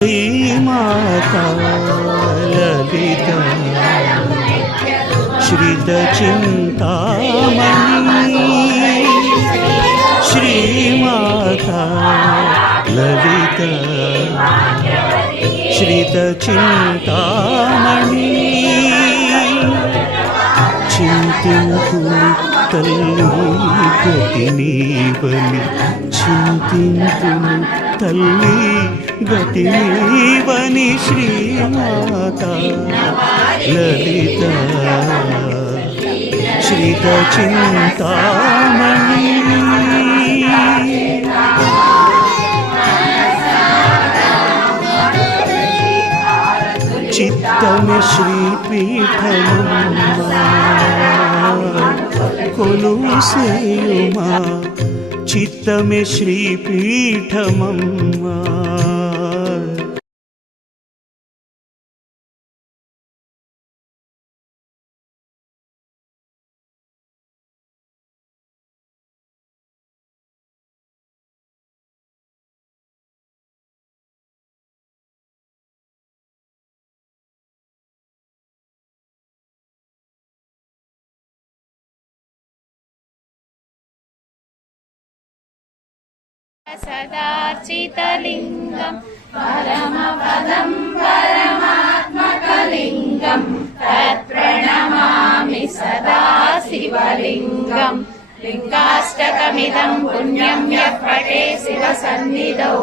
श्रीमाता ललिता श्रितचिन्तामणि श्रीमाता ललिता श्रितचिन्तामणि చింతింతుని తల్లి గతినీవని చింతింతుని తల్లి గతినీవని శ్రీమాత లలిత శ్రీత చింతామణి చిత్తమే శ్రీపీఠమమ్మా కొలుసేయుమా చిత్తమే శ్రీపీఠమమ్మా सदार्चितलिङ्गं परमपदं परमात्मकलिङ्गं तत्प्रणमामि सदा शिवलिङ्गं लिङ्गाष्टकमिदं पुण्यं यः पठे शिवसन्निधौ